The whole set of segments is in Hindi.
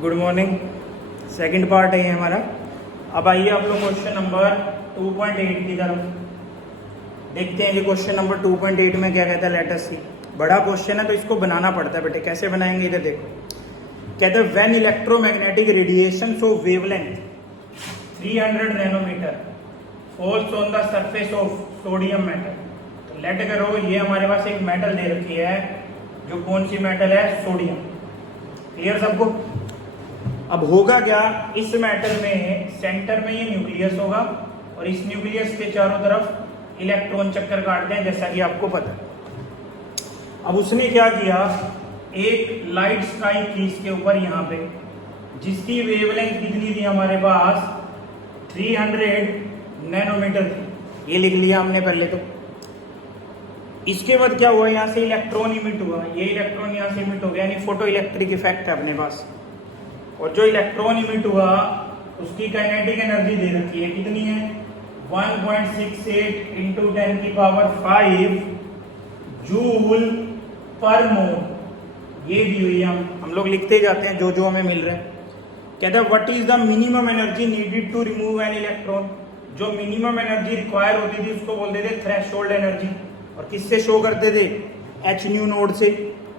Good morning. सेकंड पार्ट है ये हमारा। अब आइए आप लोग क्वेश्चन नंबर 2.8 की तरफ देखते हैं। ये क्वेश्चन नंबर 2.8 में क्या कहता है, लेट अस सी। बड़ा क्वेश्चन है तो इसको बनाना पड़ता है बेटे। कैसे बनाएंगे इधर देखो। कहते हैं when electromagnetic radiation so wavelength 300 nanometre falls on the surface of sodium metal. तो लेट करो ये हमारे पास एक मेटल दे रखी है, जो कौन सी मेटल है, सोडियम। क्लियर सबको। अब होगा क्या, इस मेटल में सेंटर में ये न्यूक्लियस होगा और इस न्यूक्लियस के चारों तरफ इलेक्ट्रॉन चक्कर काटते हैं, जैसा कि आपको पता है। अब उसने क्या किया, एक लाइट स्ट्राइक की इसके ऊपर यहाँ पे, जिसकी वेवलेंथ कितनी थी हमारे पास, 300 नैनोमीटर थी। ये लिख लिया हमने पहले तो। इसके बाद क्या हुआ, यहाँ से इलेक्ट्रॉन इमिट हुआ, ये इलेक्ट्रॉन यहाँ से इमिट हो गया, यानी फोटो इलेक्ट्रिक इफेक्ट है अपने पास। और जो इलेक्ट्रॉन इमिट हुआ उसकी काइनेटिक एनर्जी दे रखी है, कितनी है, 1.68 इंटू 10 की पावर 5 जूल पर मोल। ये दी हुई है, हम लोग लिखते जाते हैं जो जो हमें मिल रहा है। कहता है what is the minimum energy needed to remove an electron. जो मिनिमम एनर्जी रिक्वायर होती थी उसको बोलते थे थ्रेशोल्ड एनर्जी। और किससे शो करते थे, एच न्यू नोड से।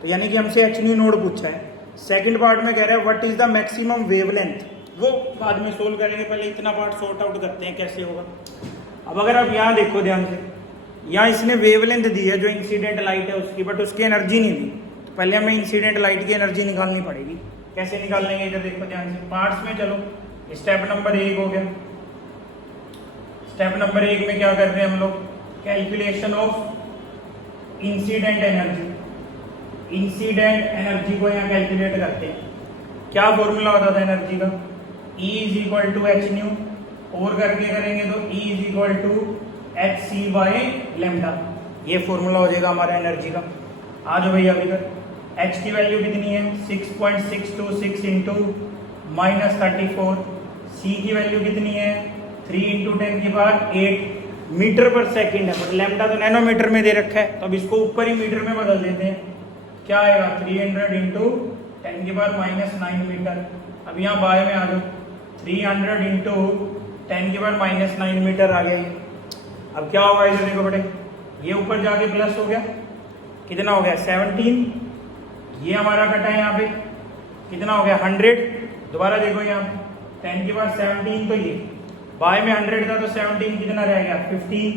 तो यानी कि हमसे एच न्यू नोड पूछा है। सेकंड पार्ट में कह रहा है what is the maximum wavelength. वो बाद में सोल्व करेंगे, पहले इतना पार्ट सॉर्ट आउट करते हैं कैसे होगा। अब अगर आप यहाँ देखो ध्यान से, यहाँ इसने वेवलेंथ दी है जो इंसिडेंट लाइट है उसकी, बट उसकी एनर्जी नहीं दी। तो पहले हमें इंसिडेंट लाइट की एनर्जी निकालनी पड़ेगी। कैसे निकाल लेंगे, इधर देखो ध्यान से। पार्ट्स में चलो, स्टेप नंबर 1 हो गया। स्टेप नंबर 1 में क्या कर रहे हैं हम लोग, calculation of incident energy. Incident energy को यहाँ कैलकुलेट करते हैं। क्या फॉर्मूला होता था एनर्जी का, E is equal to h nu, और करके करेंगे तो E is equal to h C by lambda. ये फॉर्मूला हो जाएगा हमारा एनर्जी का। आ जाओ भैया अभी तक। H की वैल्यू कितनी है, 6.626 इंटू -34। C की वैल्यू कितनी है, 3 इंटू 10 की पावर 8 मीटर पर सेकंड है, बट लैम्डा तो नैनोमीटर में दे रखा है, तो अब इसको ऊपर ही मीटर में बदल देते हैं। क्या आएगा, 300 इंटू 10 की पावर -9 मीटर। अब यहाँ बाय में आ जाओ, 300 इंटू 10 की पावर -9 मीटर आ गया ये। अब क्या होगा इधर देखो बेटे, ये ऊपर जाके प्लस हो गया, कितना हो गया 17। ये हमारा कटा है यहाँ पे, कितना हो गया 100। दोबारा देखो यहाँ 10 की पावर 17, तो ये बाय में 100 था तो 17 कितना रह गया 15,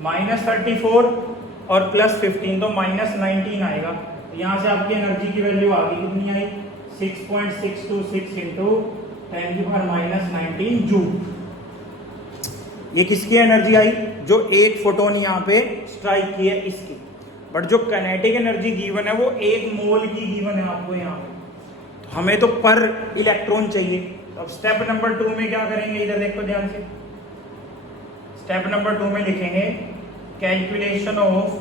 -34 और +15 तो -19 आएगा। तो यहाँ से आपकी एनर्जी की वैल्यू आ गई, कितनी आई, 6.626 इंटू 10 की पावर -19 जूल। ये किसकी एनर्जी आई, जो एक फोटोन यहाँ पे स्ट्राइक की है इसकी। बट जो काइनेटिक एनर्जी गिवन है वो 1 मोल की गिवन है आपको यहाँ पे। तो हमें तो पर इलेक्ट्रॉन चाहिए। तो अब स्टेप नंबर 2 में क्या करेंगे, इधर देखो ध्यान से। स्टेप नंबर 2 में लिखेंगे कैलकुलेशन ऑफ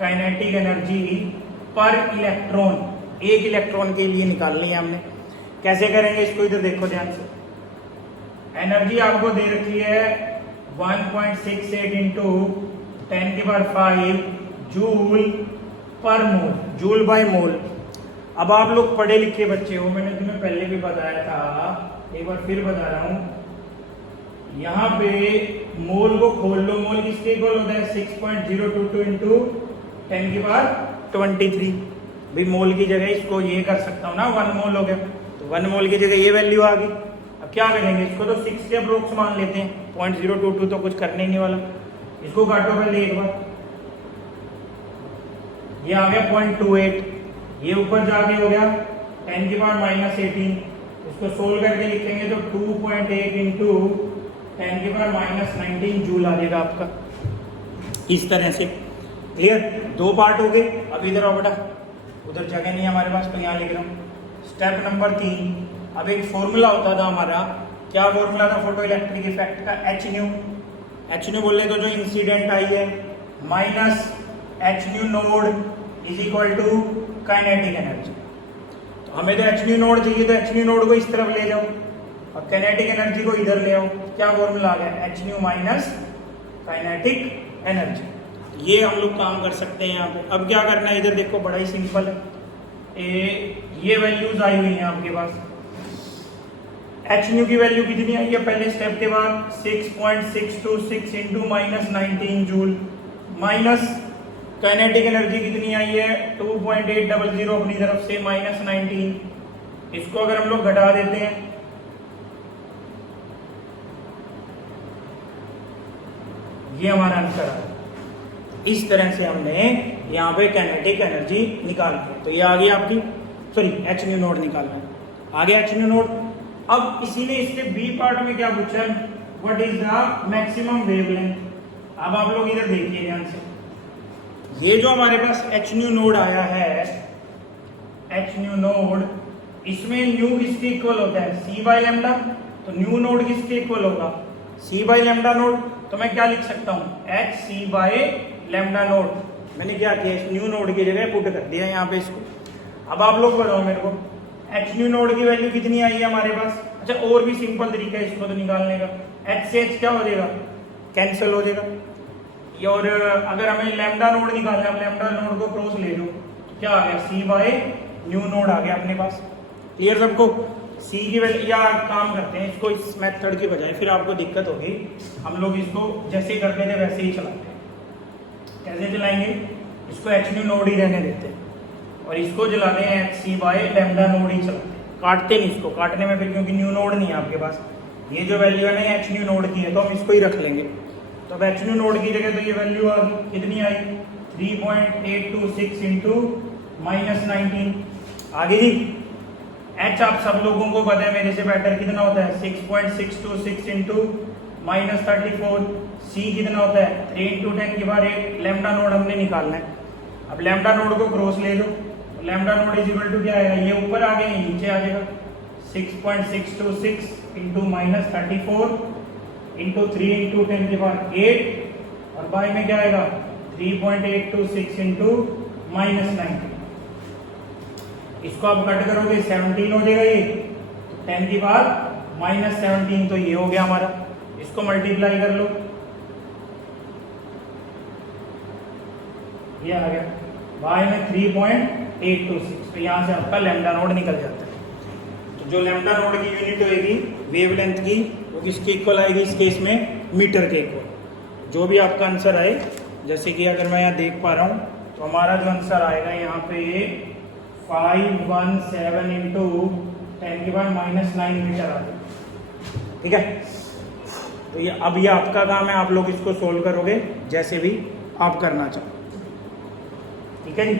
काइनेटिक एनर्जी पर इलेक्ट्रॉन। एक इलेक्ट्रॉन के लिए निकालनी है हमने। कैसे करेंगे इसको, इधर देखो ध्यान से। एनर्जी आपको दे रखी है 1.68 इंटू 10 की पावर 5 जूल पर मोल, जूल बाय मोल। अब आप लोग पढ़े लिखे बच्चे हो, मैंने तुम्हें पहले भी बताया था, एक बार फिर बता रहा हूं। यहाँ पे मोल को खोल लो, मोल किसके इक्वल होता है, 6.022 इंटू 10 की पावर 23। भाई मोल की जगह इसको ये कर सकता हूँ ना, 1 मोल हो गया, तो 1 मोल की जगह ये वैल्यू आ गई। अब क्या करेंगे, इसको तो 6 के अप्रोक्स मान लेते हैं, 0.022 तो कुछ करने ही नहीं वाला। इसको काटो पहले एक बार, ये आ गया 0.28। ये ऊपर जाके हो गया 10 की पावर -18। इसको सोल्व करके लिखेंगे तो 2.8 इंटू 10 की पावर -19 जूल आ जाएगा आपका, इस तरह से। क्लियर, 2 पार्ट हो गए। अब इधर आओ बेटा, उधर जगह नहीं है हमारे पास तो यहाँ लिख रहा हूँ। Step number 3। अब एक फॉर्मूला होता था हमारा, क्या फॉर्मूला था फोटो इलेक्ट्रिक इफेक्ट का, एच न्यू। एच न्यू बोले तो जो इंसिडेंट आई है minus H new node is equal to kinetic energy. तो हमें तो एच न्यू नोड चाहिए, तो एच न्यू नोड को इस तरफ ले जाओ और काइनेटिक एनर्जी को इधर ले आओ। क्या फॉर्मूला आ गया, H new minus kinetic energy. ये हम लोग काम कर सकते हैं यहाँ पे। अब क्या करना है, इधर देखो बड़ा ही सिंपल है। ये वैल्यूज आई हुई हैं आपके पास। एच न्यू की वैल्यू कितनी आई है पहले स्टेप के बाद 6.626 into -19 joule, minus kinetic energy कितनी आई है 2.800 अपनी तरफ से -19। इसको अगर हम लोग घटा देते हैं ये हमारा आंसर है। इस तरह से हमने यहाँ पे काइनेटिक एनर्जी निकाल ली। तो ये आ गई आपकी, सॉरी एच न्यू नोड निकालना है, आ गया एच न्यू नोड। अब इसी ने इसके बी पार्ट में क्या पूछा है, what is the maximum wavelength. अब आप लोग इधर देखिए ध्यान से, ये जो हमारे पास एच न्यू नोड आया है, एच न्यू नोड, इसमें न्यू किसके इक्वल होता है सी बाई लेमडा। तो न्यू नोड किसके इक्वल होगा सी बाई लेमडा नोड। तो मैं क्या लिख सकता हूँ H C by lambda naught. मैंने क्या किया इस न्यू नोड की जगह पुट कर दिया यहाँ पे इसको। अब आप लोग बताओ मेरे को एच न्यू नोड की वैल्यू कितनी आई है हमारे पास। अच्छा और भी सिंपल तरीका है इसको तो निकालने का, एच से एच क्या हो जाएगा कैंसिल हो जाएगा। और अगर हमें लेमडा नोड निकालना है, लेमडा नोड को क्रॉस ले लो तो क्या आ गया सी बाई न्यू नोड आ गया अपने पास। क्लियर सबको। सी की वैल्यू, या काम करते हैं इसको इस मेथड की बजाय, फिर आपको दिक्कत होगी, हम लोग इसको जैसे करते थे वैसे ही चलाते हैं। कैसे चलाएंगे, इसको एच न्यू नोड ही रहने देते हैं और इसको चलाते हैं H C by lambda node ही चलाते हैं। काटते नहीं इसको, काटने में फिर क्योंकि न्यू नोड नहीं है आपके पास, ये जो वैल्यू है ना एच न्यू नोड की है तो हम इसको ही रख लेंगे। तो अब एच न्यू नोड की जगह तो ये वैल्यू आ गई, कितनी आई 3.826 इंटू -19 आ गई जी। एच आप सब लोगों को पता है मेरे से बेटर कितना होता है 6.626 इंटू -34। सी कितना होता है 3 इंटू 10 की बार 8। लेमडा नोड हमने निकालना है। अब लेमडा नोड को क्रॉस ले लो, lambda node is equal to क्या आएगा, ये ऊपर आ गया ये नीचे आ जाएगा 6.626 इंटू -34 इंटू 3 इंटू 10 की बार 8 और बाई में क्या आएगा 3.826 इंटू -19। इसको आप कट करोगे 17 हो जाएगा ये, 10 की बार -17 तो ये हो गया हमारा। इसको मल्टीप्लाई कर लो, ये आ गया बाय में 3.826। तो यहाँ से आपका लेमडा नोड निकल जाता है। तो जो लेमडा नोड की यूनिट होगी वेवलेंथ की वो किसके इक्वल आएगी इस केस में मीटर के इक्वल। जो भी आपका आंसर आए, जैसे कि अगर मैं यहाँ देख पा रहा हूँ तो हमारा जो आंसर आएगा यहाँ पे 517 इंटू 10 की बार -9 मीटर आ गया। ठीक है, तो ये अब ये आपका काम है, आप लोग इसको सोल्व करोगे जैसे भी आप करना चाहो। ठीक है जी।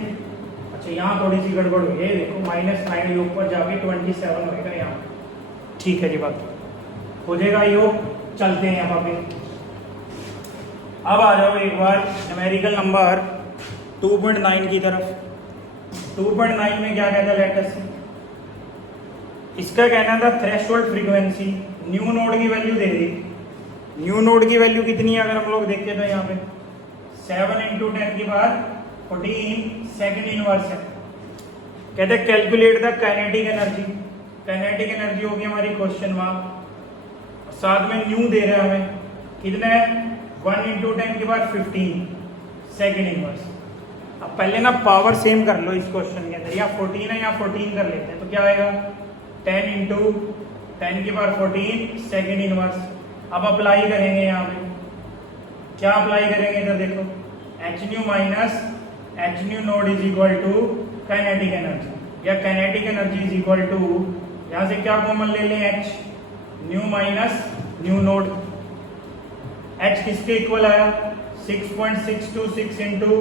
अच्छा यहाँ थोड़ी सी गड़बड़ हुई है, देखो -9 ये ऊपर जाके 27 होएगा यहाँ। ठीक है जी, बात हो जाएगा योग। चलते हैं यहाँ पे, अब आ जाओ एक बार न्यूमेरिकल नंबर 2.9 की तरफ। 2.9 में क्या कहता है लेटस से, इसका कहना था थ्रेशोल्ड फ्रीक्वेंसी। न्यू नोड की वैल्यू दे दी, न्यू नोड की वैल्यू कितनी है अगर हम लोग देखते तो यहाँ पे 7 इंटू 10 की बार 14 सेकेंड इनवर्स है। कहते हैं calculate the kinetic energy. Kinetic energy होगी हमारी क्वेश्चन मार्क, साथ में न्यू दे रहा है हमें कितना है 1 इंटू 10 की बार 15 सेकेंड इनवर्स। अब पहले ना पावर सेम कर लो इस क्वेश्चन के अंदर, या 14 है या 14 कर लेते हैं तो क्या आएगा 10 इंटू 10 की बार 14 सेकेंड इनवर्स। अब अप्लाई करेंगे यहाँ पे, क्या अप्लाई करेंगे इधर देखो, H new minus H new node is equal to kinetic energy, या kinetic energy is equal to, यहाँ से क्या कॉमन ले लें H new minus new node. H किसके इक्वल आया 6.626 इंटू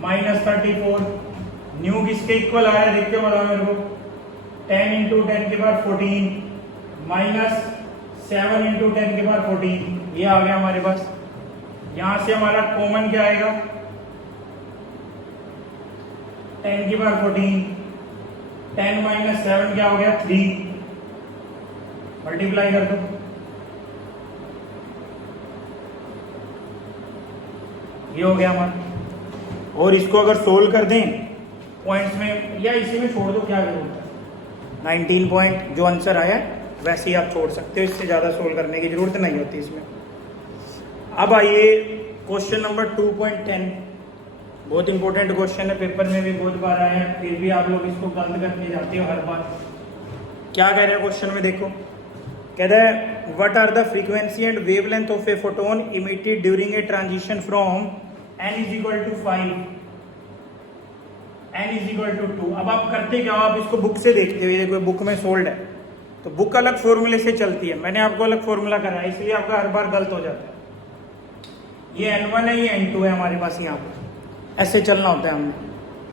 -34। न्यू किसके इक्वल आया देख के बताओ मेरे को 10 इंटू 10 के बाद 14 -7 इंटू 10 के बाद 14। ये आ गया हमारे पास। यहां से हमारा कॉमन क्या आएगा 10 की बार 14, 10 माइनस 7 क्या हो गया 3, मल्टीप्लाई कर दो, ये हो गया हमारा। और इसको अगर सोल्व कर दें पॉइंट्स में या इसी में छोड़ दो, क्या जरूरत है 19 पॉइंट जो आंसर आया वैसे ही आप छोड़ सकते हो, इससे ज़्यादा सोल्व करने की जरूरत नहीं होती इसमें। अब आइए क्वेश्चन नंबर 2.10। बहुत इंपॉर्टेंट क्वेश्चन है, पेपर में भी बहुत बार आया है, फिर भी आप लोग इसको गलत करके जाते हो हर बार। क्या कह रहे हैं क्वेश्चन में देखो, कहता है what are the frequency and wavelength of a photon emitted during a transition from n is equal to 5 n is equal to 2। अब आप करते क्या हो, आप इसको बुक से देखते हो, ये कोई बुक में सोल्ड है तो बुक अलग फॉर्मूले से चलती है, मैंने आपको अलग फॉर्मूला करा है, इसलिए आपका हर बार गलत हो जाता है। ये n1 है, ये n2 है हमारे पास, यहाँ पर ऐसे चलना होता है हमने।